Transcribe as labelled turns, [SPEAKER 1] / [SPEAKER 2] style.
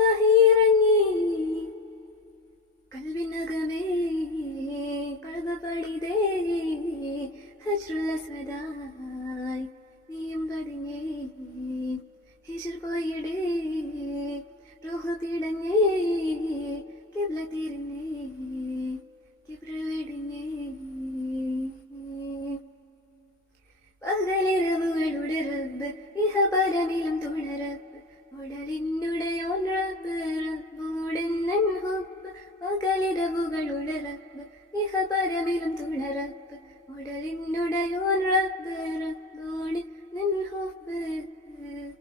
[SPEAKER 1] വഹിയിറങ്ങി കൽവിനകമേ ഹജ്റുൽ അസ്വദായി നീയും പടിഞ്ഞേ. ഹിജർ പോയിടേ റൂഹ് പിടഞ്ഞേ കിബ്ല തിരിഞ്ഞേ കിബ്ര വെടിഞ്ഞേ. പകലിരവുകളുടെ റബ്ബ് ഇഹപരമിലും തുണറബ് പകലിരവുകൾ ഉണരപ്പ് ഇഹപരമിലും തുണരപ്പ് ഉടൽ